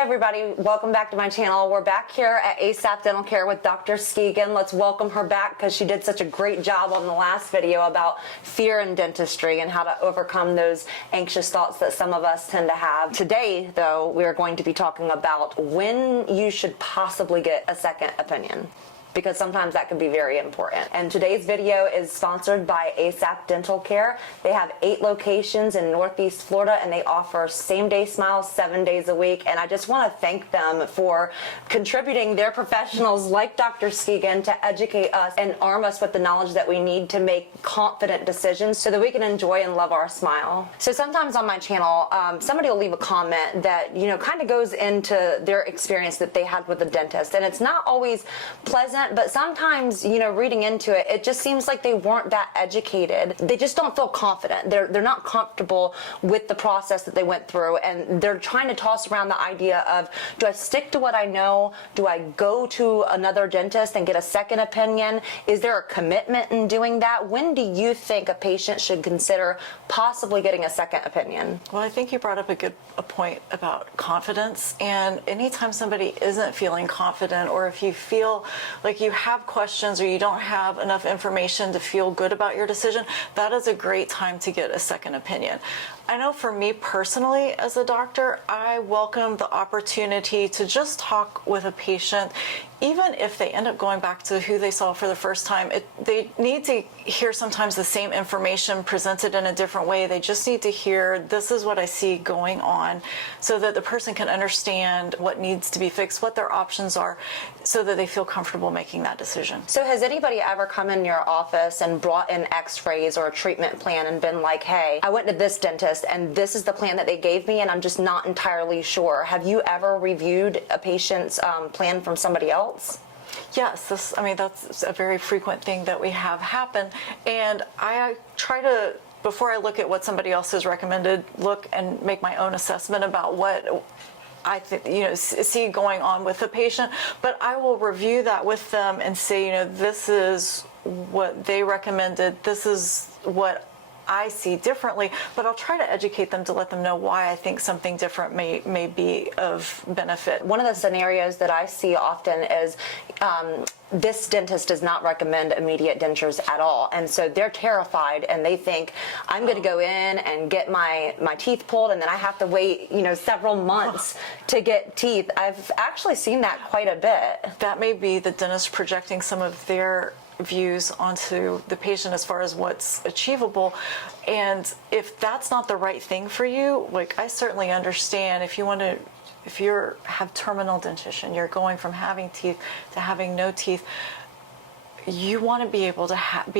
everybody, welcome back to my channel. We're back here at ASAP Dental Care with Dr. Skigen. Let's welcome her back because she did such a great job on the last video about fear in dentistry and how to overcome those anxious thoughts that some of us tend to have. Today, though, we are going to be talking about when you should possibly get a second opinion, because sometimes that can be very important. And today's video is sponsored by ASAP Dental Care. They have 8 locations in Northeast Florida, and they offer same-day smiles 7 days a week. And I just want to thank them for contributing their professionals like Dr. Skigen to educate us and arm us with the knowledge that we need to make confident decisions so that we can enjoy and love our smile. So sometimes on my channel, somebody will leave a comment that, you know, kind of goes into their experience that they had with a dentist. And it's not always pleasant, but sometimes, you know, reading into it, it just seems like they weren't that educated. They just don't feel confident. They're not comfortable with the process that they went through, and they're trying to toss around the idea of, do I stick to what I know? Do I go to another dentist and get a second opinion? Is there a commitment in doing that? When do you think a patient should consider possibly getting a second opinion? Well, I think you brought up a point about confidence, and anytime somebody isn't feeling confident, or if you feel like you have questions or you don't have enough information to feel good about your decision, that is a great time to get a second opinion. I know for me personally as a doctor, I welcome the opportunity to just talk with a patient, even if they end up going back to who they saw for the first time. They need to hear sometimes the same information presented in a different way. They just need to hear, this is what I see going on, so that the person can understand what needs to be fixed, what their options are, so that they feel comfortable making that decision. So has anybody ever come in your office and brought in x-rays or a treatment plan and been like, hey, I went to this dentist and this is the plan that they gave me and I'm just not entirely sure? Have you ever reviewed a patient's plan from somebody else? Yes, that's a very frequent thing that we have happen. And I try to, before I look at what somebody else has recommended, look and make my own assessment about what I think, you know, see going on with the patient. But I will review that with them and say, you know, this is what they recommended, this is what I see differently, but I'll try to educate them to let them know why I think something different may be of benefit. One of the scenarios that I see often is this dentist does not recommend immediate dentures at all, and so they're terrified and they think, I'm going to go in and get my teeth pulled and then I have to wait, you know, several months to get teeth. I've actually seen that quite a bit. That may be the dentist projecting some of their views onto the patient as far as what's achievable. And if that's not the right thing for you, like, I certainly understand if you have terminal dentition, you're going from having teeth to having no teeth, you want to be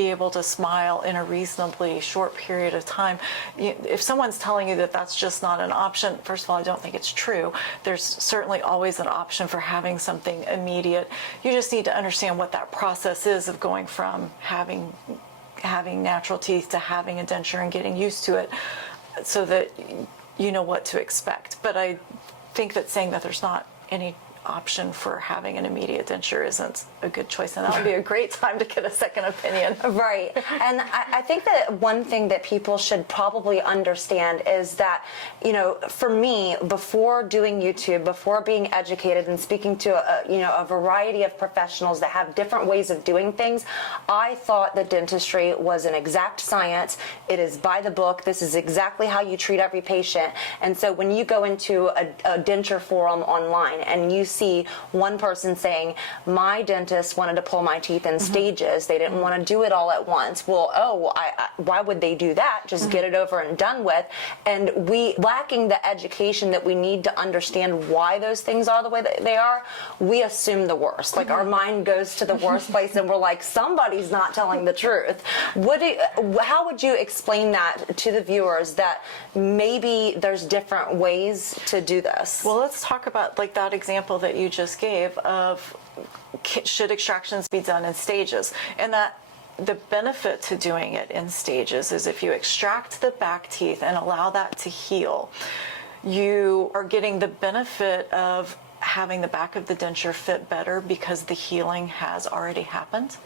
able to smile in a reasonably short period of time. If someone's telling you that that's just not an option, first of all, I don't think it's true. There's certainly always an option for having something immediate. You just need to understand what that process is of going from having natural teeth to having a denture and getting used to it, so that you know what to expect. But I think that saying that there's not any option for having an immediate denture isn't a good choice, and that would be a great time to get a second opinion. Right. And I think that one thing that people should probably understand is that, you know, for me, before doing YouTube, before being educated and speaking to a variety of professionals that have different ways of doing things, I thought that dentistry was an exact science. It is by the book. This is exactly how you treat every patient. And so when you go into a denture forum online and you see one person saying, my dentist wanted to pull my teeth in stages, they didn't want to do it all at once. Well, why would they do that? Just get it over and done with. And we, lacking the education that we need to understand why those things are the way that they are, we assume the worst. Like, our mind goes to the worst place and we're like, somebody's not telling the truth. How would you explain that to the viewers, that maybe there's different ways to do this? Well, let's talk about, like, that example that you just gave of, should extractions be done in stages? And that the benefit to doing it in stages is if you extract the back teeth and allow that to heal, you are getting the benefit of having the back of the denture fit better because the healing has already happened,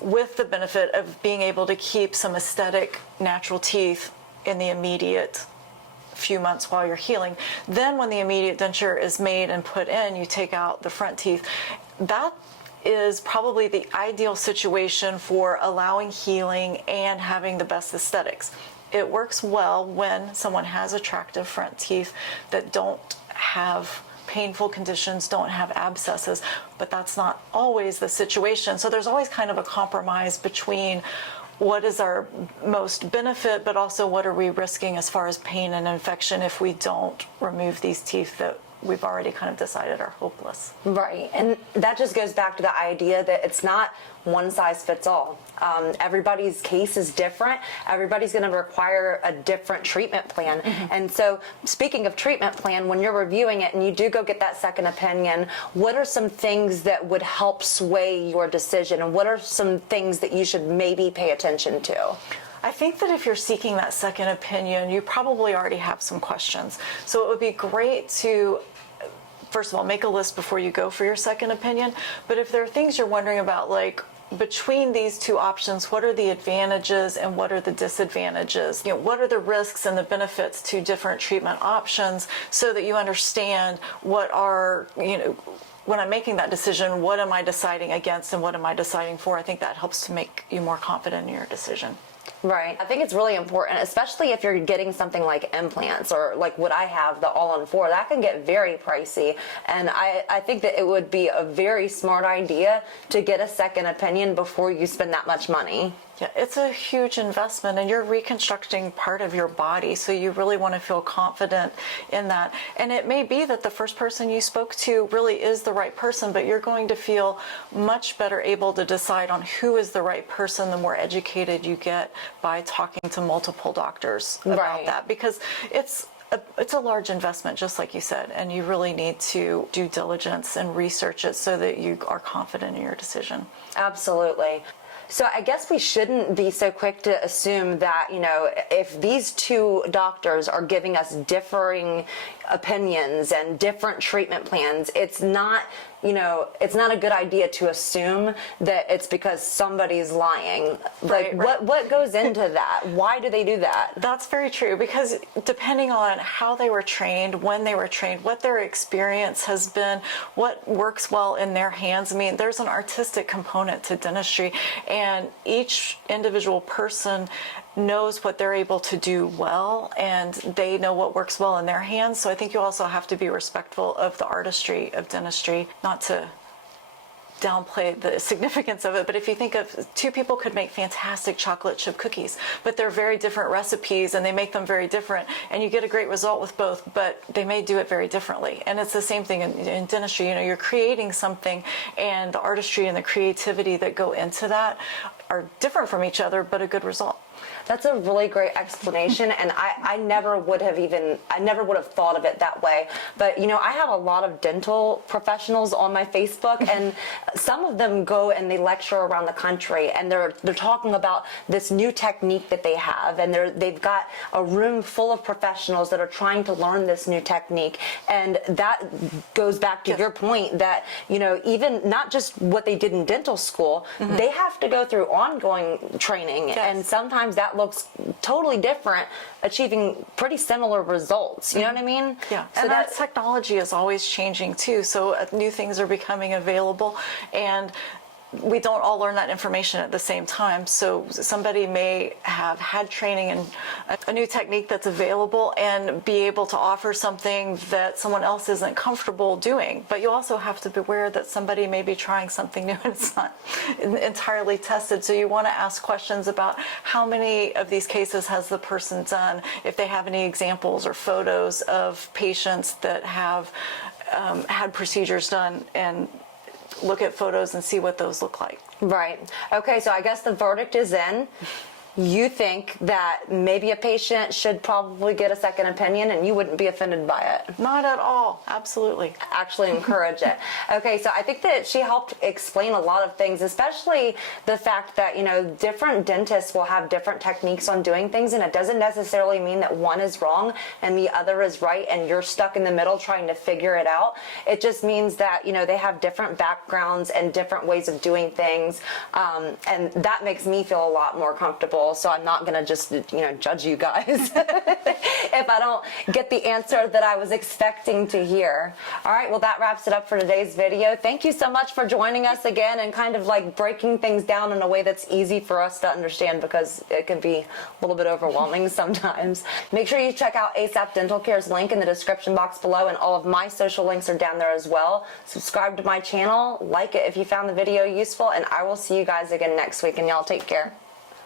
with the benefit of being able to keep some aesthetic natural teeth in the immediate few months while you're healing. Then when the immediate denture is made and put in, you take out the front teeth. That is probably the ideal situation for allowing healing and having the best aesthetics. It works well when someone has attractive front teeth that don't have painful conditions, don't have abscesses, but that's not always the situation. So there's always kind of a compromise between what is our most benefit, but also what are we risking as far as pain and infection if we don't remove these teeth that we've already kind of decided are hopeless. Right, and that just goes back to the idea that it's not one size fits all. Everybody's case is different. Everybody's going to require a different treatment plan. And so, speaking of treatment plan, when you're reviewing it and you do go get that second opinion, what are some things that would help sway your decision, and what are some things that you should maybe pay attention to? I think that if you're seeking that second opinion, you probably already have some questions. So it would be great to, first of all, make a list before you go for your second opinion. But if there are things you're wondering about, like between these two options, what are the advantages and what are the disadvantages? You know, what are the risks and the benefits to different treatment options, so that you understand what are, you know, when I'm making that decision, what am I deciding against and what am I deciding for? I think that helps to make you more confident in your decision. Right. I think it's really important, especially if you're getting something like implants or like what I have, the all-on-4, that can get very pricey. And I think that it would be a very smart idea to get a second opinion before you spend that much money. Yeah, it's a huge investment, and you're reconstructing part of your body, so you really want to feel confident in that. And it may be that the first person you spoke to really is the right person, but you're going to feel much better able to decide on who is the right person the more educated you get by talking to multiple doctors about that, because it's a large investment, just like you said, and you really need to do diligence and research it so that you are confident in your decision. Absolutely. So I guess we shouldn't be so quick to assume that, you know, if these two doctors are giving us differing opinions and different treatment plans, it's not, you know, it's not a good idea to assume that it's because somebody's lying. Like, what goes into that? Why do they do that? That's very true, because depending on how they were trained, when they were trained, what their experience has been, what works well in their hands. I mean, there's an artistic component to dentistry, and each individual person knows what they're able to do well, and they know what works well in their hands. So I think you also have to be respectful of the artistry of dentistry, not to downplay the significance of it, but if you think of two people could make fantastic chocolate chip cookies, but they're very different recipes and they make them very different, and you get a great result with both, but they may do it very differently. And it's the same thing in dentistry. You know, you're creating something, and the artistry and the creativity that go into that are different from each other, but a good result. That's a really great explanation, and I never would have thought of it that way. But, you know, I have a lot of dental professionals on my Facebook, and some of them go and they lecture around the country, and they're talking about this new technique that they have, and they've got a room full of professionals that are trying to learn this new technique. And that goes back to your point that, you know, even not just what they did in dental school, they have to go through ongoing training, and sometimes that looks totally different, achieving pretty similar results. You know what I mean? Yeah. So and that technology is always changing too. So new things are becoming available, and we don't all learn that information at the same time. So somebody may have had training in a new technique that's available and be able to offer something that someone else isn't comfortable doing. But you also have to be aware that somebody may be trying something new and it's not entirely tested. So you want to ask questions about how many of these cases has the person done, if they have any examples or photos of patients that have had procedures done, and look at photos and see what those look like. Right. Okay, so I guess the verdict is in. You think that maybe a patient should probably get a second opinion, and you wouldn't be offended by it? Not at all. Absolutely. Actually encourage it. Okay, so I think that she helped explain a lot of things, especially the fact that, you know, different dentists will have different techniques on doing things, and it doesn't necessarily mean that one is wrong and the other is right and you're stuck in the middle trying to figure it out. It just means that, you know, they have different backgrounds and different ways of doing things, and that makes me feel a lot more comfortable people, so I'm not gonna just, judge you guys if I don't get the answer that I was expecting to hear. All right, well, that wraps it up for today's video. Thank you so much for joining us again and kind of like breaking things down in a way that's easy for us to understand, because it can be a little bit overwhelming sometimes. Make sure you check out ASAP Dental Care's link in the description box below, and all of my social links are down there as well. Subscribe to my channel, like it if you found the video useful, and I will see you guys again next week, and y'all take care.